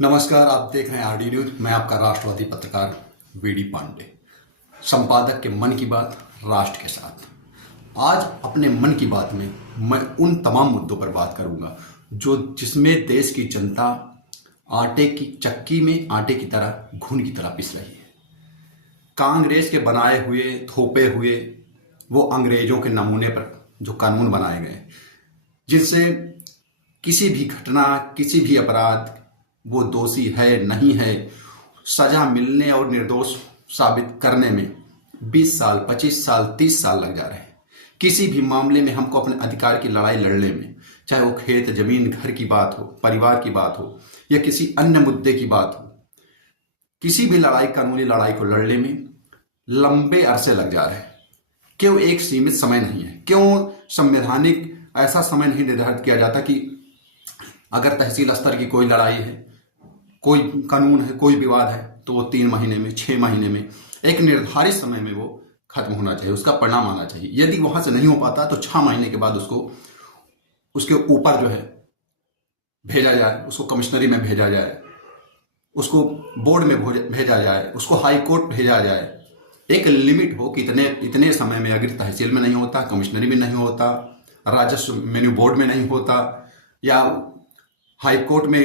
नमस्कार, आप देख रहे हैं आरडी न्यूज। मैं आपका राष्ट्रवादी पत्रकार वीडी पांडे, संपादक के मन की बात राष्ट्र के साथ। आज अपने मन की बात में मैं उन तमाम मुद्दों पर बात करूंगा जिसमें देश की जनता आटे की चक्की में आटे की तरह घुन की तरह पिस रही है। कांग्रेस के बनाए हुए थोपे हुए वो अंग्रेजों के नमूने पर जो कानून बनाए गए, जिनसे किसी भी घटना, किसी भी अपराध, वो दोषी है नहीं है, सजा मिलने और निर्दोष साबित करने में 20 साल, 25 साल, 30 साल लग जा रहे हैं। किसी भी मामले में हमको अपने अधिकार की लड़ाई लड़ने में, चाहे वो खेत जमीन घर की बात हो, परिवार की बात हो या किसी अन्य मुद्दे की बात हो, किसी भी लड़ाई, कानूनी लड़ाई को लड़ने में लंबे अरसे लग जा रहे हैं। क्यों एक सीमित समय नहीं है? क्यों संवैधानिक ऐसा समय नहीं निर्धारित किया जाता कि अगर तहसील स्तर की कोई लड़ाई है, कोई कानून है, कोई विवाद है, तो वो 3 महीने में, 6 महीने में, एक निर्धारित समय में वो खत्म होना चाहिए, उसका परिणाम आना चाहिए। यदि वहां से नहीं हो पाता तो 6 महीने के बाद उसको उसके ऊपर जो है भेजा जाए, उसको कमिश्नरी में भेजा जाए, उसको बोर्ड में भेजा जाए, उसको हाई कोर्ट भेजा जाए। एक लिमिट हो कि इतने समय में अगर तहसील में नहीं होता, कमिश्नरी में नहीं होता, राजस्व मेन्यू बोर्ड में नहीं होता या हाई कोर्ट में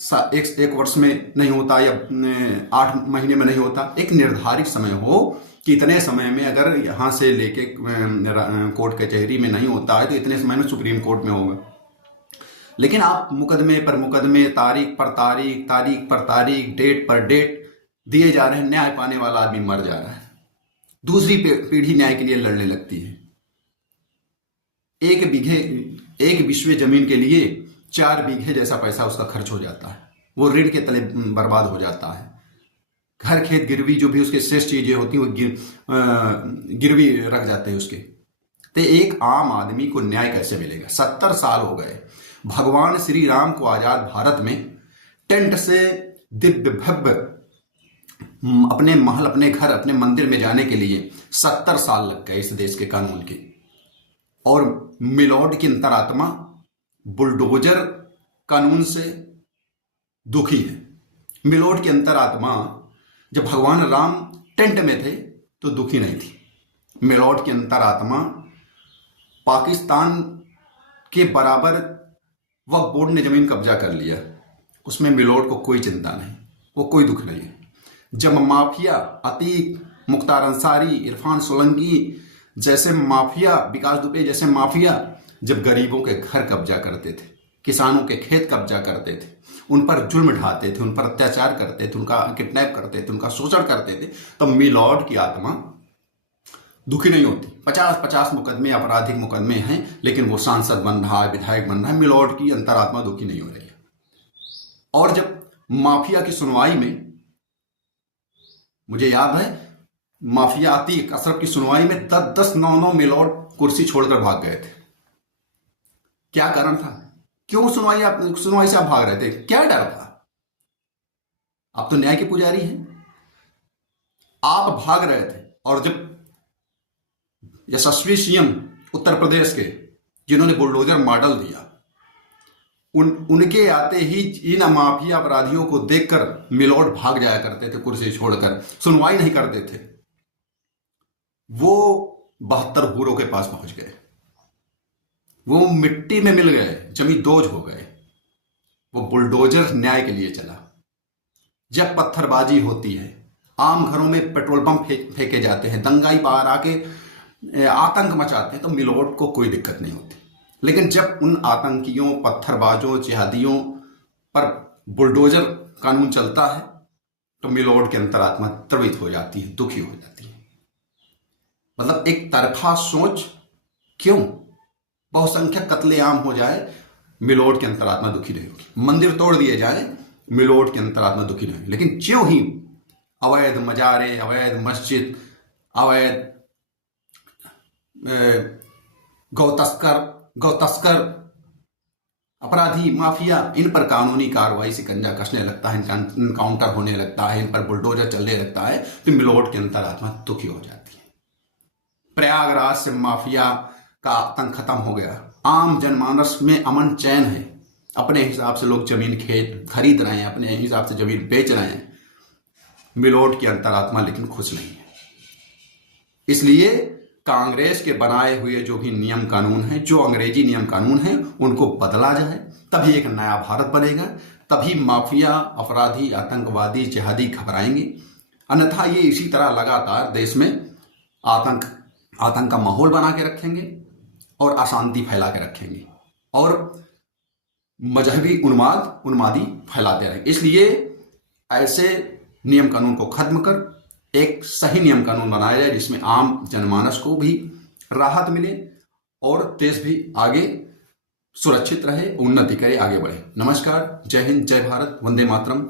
एक वर्ष में नहीं होता या 8 महीने में नहीं होता, एक निर्धारित समय हो कि इतने समय में अगर यहां से लेके कोर्ट कचहरी में नहीं होता है तो इतने समय में सुप्रीम कोर्ट में होगा। लेकिन आप मुकदमे पर मुकदमे, तारीख पर तारीख, तारीख पर तारीख, डेट पर डेट दिए जा रहे हैं। न्याय पाने वाला आदमी मर जा रहा है, दूसरी पीढ़ी न्याय के लिए लड़ने लगती है। एक विश्व जमीन के लिए 4 बीघे जैसा पैसा उसका खर्च हो जाता है, वो ऋण के तले बर्बाद हो जाता है। घर खेत गिरवी जो भी उसके शेष चीजें होती हैं वो गिरवी रख जाते हैं उसके। तो एक आम आदमी को न्याय कैसे मिलेगा? 70 साल हो गए भगवान श्री राम को आजाद भारत में टेंट से दिव्य भव्य अपने महल, अपने घर, अपने मंदिर में जाने के लिए 70 साल लग गए इस देश के कानून के। और मिलॉर्ड की अंतरात्मा बुलडोजर कानून से दुखी है। मिलॉर्ड की अंतरात्मा जब भगवान राम टेंट में थे तो दुखी नहीं थी। मिलॉर्ड की अंतरात्मा पाकिस्तान के बराबर वक्फ बोर्ड ने जमीन कब्जा कर लिया, उसमें मिलॉर्ड को कोई चिंता नहीं, वो कोई दुख नहीं है। जब माफिया अतीक, मुख्तार अंसारी, इरफान सोलंकी जैसे माफिया, विकास दुबे जैसे माफिया जब गरीबों के घर कब्जा करते थे, किसानों के खेत कब्जा करते थे, उन पर जुल्म ढाते थे, उन पर अत्याचार करते थे, उनका किडनैप करते थे, उनका शोषण करते थे, तो मिलॉर्ड की आत्मा दुखी नहीं होती। 50-50 मुकदमे, आपराधिक मुकदमे हैं, लेकिन वो सांसद बन रहा है, विधायक बन रहा है, मिलॉर्ड की अंतरात्मा दुखी नहीं हो रही है। और जब माफिया की सुनवाई में, मुझे याद है माफिया अतीक अशरफ की सुनवाई में 10-10, 9-9 मिलॉर्ड कुर्सी छोड़कर भाग गए थे। क्या कारण था? क्यों सुनवाई से आप भाग रहे थे? क्या डर था? आप तो न्याय के पुजारी हैं, आप भाग रहे थे। और जब यशस्वी सीएम उत्तर प्रदेश के, जिन्होंने बुलडोजर मॉडल दिया, उनके आते ही इन माफिया अपराधियों को देखकर मिलॉर्ड भाग जाया करते थे, कुर्सी छोड़कर सुनवाई नहीं करते थे। वो 72 हूरों के पास पहुंच गए, वो मिट्टी में मिल गए, जमींदोज हो गए। वो बुलडोजर न्याय के लिए चला। जब पत्थरबाजी होती है, आम घरों में पेट्रोल बम फेंके जाते हैं, दंगाई पार आके आतंक मचाते हैं, तो मिलॉर्ड को कोई दिक्कत नहीं होती। लेकिन जब उन आतंकियों, पत्थरबाजों, जिहादियों पर बुलडोजर कानून चलता है तो मिलॉर्ड की अंतरात्मा द्रवित हो जाती है, दुखी हो जाती है। मतलब एक तरफा सोच। क्यों? बहुसंख्यक कत्लेआम हो जाए, मिलॉर्ड की अंतरात्मा दुखी नहीं होगी। मंदिर तोड़ दिए जाए, मिलॉर्ड की अंतरात्मा दुखी नहीं होगी। लेकिन ज्यों ही अवैध मजारे, अवैध मस्जिद, अवैध गौतस्कर, अपराधी, माफिया, इन पर कानूनी कार्रवाई शिकंजा कसने लगता है, इनकाउंटर होने लगता है, इन पर बुलडोजर चलने लगता है, तो मिलॉर्ड की अंतरात्मा दुखी हो जाती है। प्रयागराज से माफिया का आतंक खत्म हो गया, आम जनमानस में अमन चैन है। अपने हिसाब से लोग जमीन खेत खरीद रहे हैं, अपने हिसाब से जमीन बेच रहे हैं। मिलोट की अंतरात्मा लेकिन खुश नहीं है। इसलिए कांग्रेस के बनाए हुए जो भी नियम कानून हैं, जो अंग्रेजी नियम कानून हैं, उनको बदला जाए, तभी एक नया भारत बनेगा। तभी माफिया, अपराधी, आतंकवादी, जिहादी घबराएंगे। अन्यथा ये इसी तरह लगातार देश में आतंक का माहौल बना के रखेंगे और अशांति फैला के रखेंगे और मजहबी उन्मादी फैलाते रहेंगे। इसलिए ऐसे नियम कानून को खत्म कर एक सही नियम कानून बनाया जाए जिसमें आम जनमानस को भी राहत मिले और देश भी आगे सुरक्षित रहे, उन्नति करे, आगे बढ़े। नमस्कार, जय हिंद, जय भारत, वंदे मातरम।